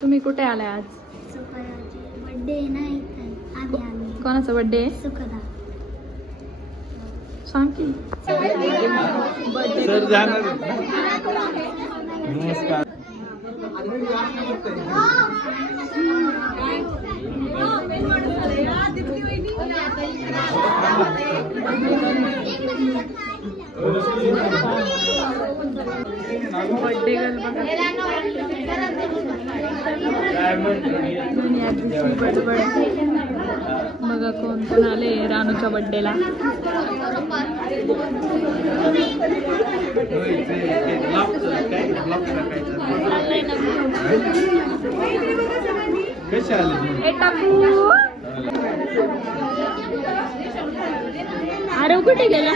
तुम्ही कुठे आलाय आज? बर्थडे नाही आम्ही कोणाचा बर्थडे आहे? सुखदा सांग की. सर जाणार नमस्कार. बर्थडे गर्ल बडबड. बघा कोण कोण आले रानूच्या बर्थडेला. आरव कुठे गेला?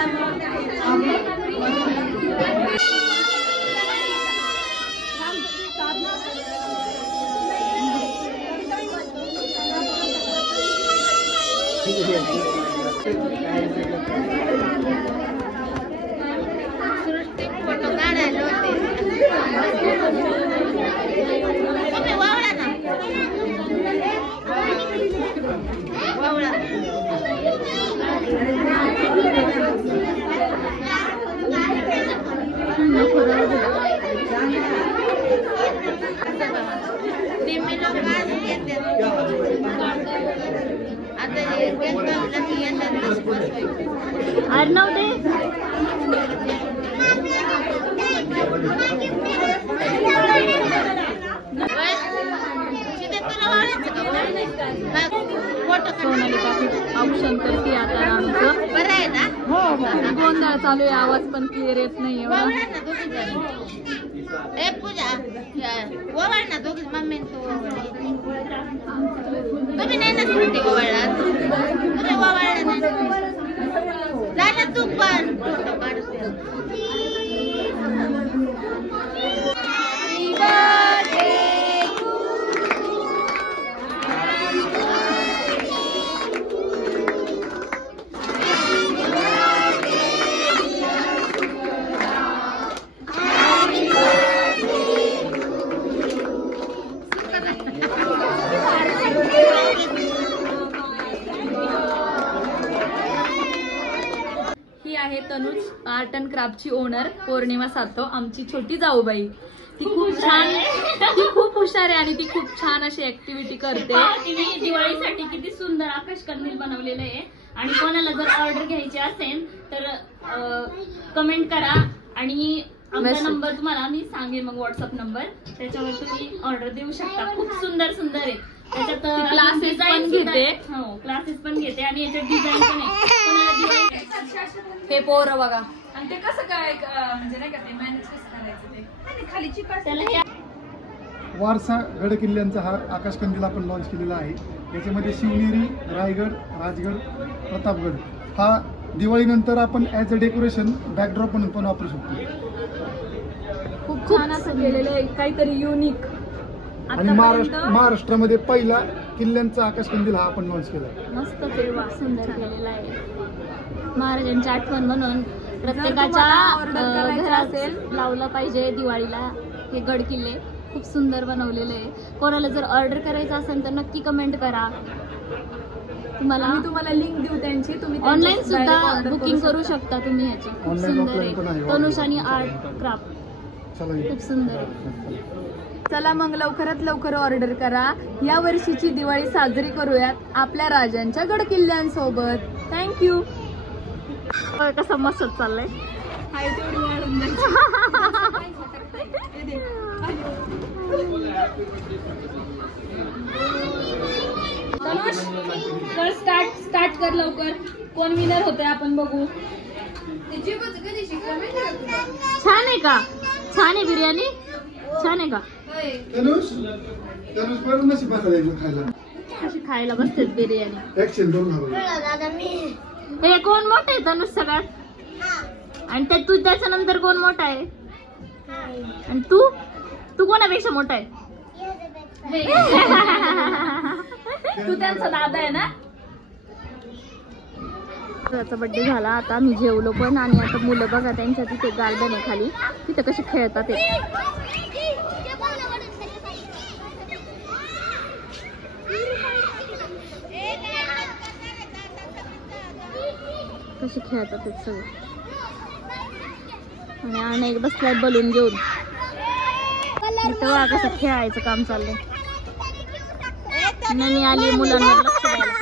फोटो काढायला अर्णव दे. ऑप्शन करते आता रानूचं. बरं आहे ना? हो गोंधळ चालू आहे, आवाज पण क्लिअर येत नाही एवढा. ए पूजा ओवाळ ना दोघी मम्मी तू तुम्ही नाही ना सुट्टी ओवाळला तुम्ही ओवाळला नाही तू पण फोटो काढतो. आहे तनुज आर्ट अँड क्राफ्टची ओनर पौर्णिमा सातव, आमची छोटी जाऊबाई. ती खूप छान, ती खूप हुशार आहे आणि ती खूप छान अशी ऍक्टिव्हिटी करते. तिने दिवाळीसाठी किती सुंदर आकाश कंदील बनवलेलं आहे. आणि कोणाला जर ऑर्डर घ्यायची असेल तर कमेंट करा आणि आमचा नंबर तुम्हाला मी सांगेन, मग व्हॉट्सअप नंबर, त्याच्यावर तुम्ही ऑर्डर देऊ शकता. खूप सुंदर सुंदर आहे. त्याच्यात क्लासेस पण घेते. हो क्लासेस पण घेते आणि याच्यात डिझाईन पण आहे. हे पोरं बघा. आणि ते कसं काय म्हणजे नाही का ते मॅनेज कसं करायचं ते खालीची त्याला वारसा गड किल्ल्यांचा हा आकाश कंदील आपण लॉन्च केलेला आहे. याच्यामध्ये शिवनेरी, रायगड, राजगड, प्रतापगड हा दिवाळीनंतर आपण ॲज अ डेकोरेशन बॅकड्रॉप म्हणून पण वापरू शकतो. खूप छान असं केलेलं आहे, काहीतरी युनिक. आणि महाराष्ट्रामध्ये पहिला किल्ल्यांचा आकाश कंदील हा आपण लॉन्च केला. मस्त तेव्हा सुंदर केलेला आहे. महाराजांची आठवण म्हणून प्रत्येकाच्या घरात लावलं पाहिजे दिवाळीला हे गड किल्ले. खूप सुंदर बनवलेले आहे. कोणाला जर ऑर्डर करायचं असेल तर नक्की कमेंट करा. तुम्हाला लिंक देऊ त्यांची, तुम्ही ऑनलाईन सुद्धा बुकिंग करू शकता तुम्ही. ह्याची खूप सुंदर आहे. तनुष आणि आर्ट क्राफ्ट खूप सुंदर आहे. चला मग लवकरात लवकर ऑर्डर करा. या वर्षीची दिवाळी साजरी करूयात आपल्या राजांच्या गड किल्ल्यांसोबत. थँक्यू. कसं मस्त चाललंय. तनुष तर स्टार्ट कर लवकर. कोण विनर होते आपण बघू. छान आहे का? छान आहे बिर्याणी. छान आहे का? अशी खायला बसते बिर्याणी. हे कोण मोठं आहे तनुष सगळ्यात? आणि ते तू त्याच्यानंतर कोण मोठा आहे? आणि तू कोणापेक्षा मोठा आहे? तू त्यांचा दादा आहे ना? त्याचा बर्थडे झाला. आता आम्ही जेवलो पण आणि आता मुलं बघा त्यांच्या तिथे गार्डन आहे खाली, तिथे कसे खेळतात ते. कसे खेळतात ते सगळे. आणि अनेक बसलाय बलून घेऊन. इथं बघा कसं खेळायचं काम चाललंय. ननी आली मुलांवर लक्ष द्यायला.